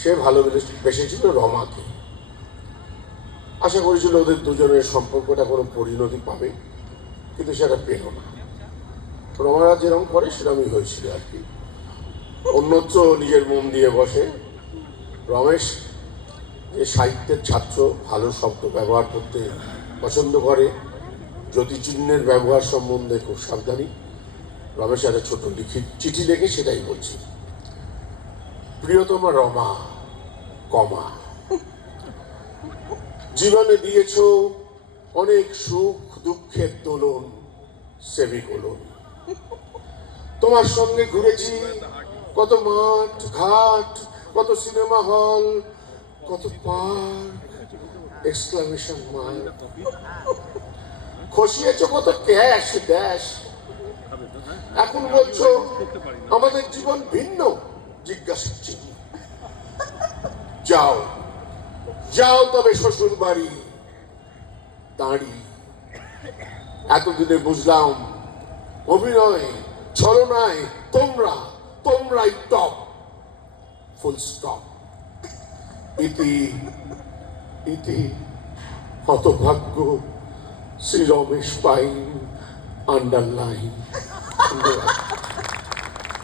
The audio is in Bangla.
সে ভালোবেসেছিল রমাকে। আশা করেছিল ওদের দুজনের সম্পর্কটা কোনো পরিণতি পাবে, কিন্তু সেটা পেল না। রমারা যেরকম করে সেরকমই হয়েছিল আর কি। অন্যত্র নিজের মন দিয়ে বসে। রমেশ যে সাহিত্যের ছাত্র, ভালো শব্দ ব্যবহার করতে পছন্দ করে, জ্যোতিচিহ্নের ব্যবহার সম্বন্ধে খুব সাবধানী। রমেশ একটা ছোট চিঠি লিখে সেটাই বলছি। প্রিয়তমা রমা, কমা, জীবনে দিয়েছ অনেক সুখ দুঃখের দোলন, সেমিকোলন। তোমার সঙ্গে ঘুরেছি কত মাঠ ঘাট, কত সিনেমা হল, কত পার্ক, এক্সক্লামেশন মার্ক। খসিয়েছ কত ক্যাশ ড্যাশ। এখন বলছো আমাদের জীবন ভিন্ন, জিজ্ঞাসা চিহ্ন। যাও যাও তবে শ্বশুর বাড়ি দাঁড়ি। এতদিনে বুঝলাম অভিনয় ছলনায় তোমরাই টপ, ফুল স্টপ। ইতি ইতি হতভাগ্য শ্রী রমেশ পাইন, আন্ডারলাইন।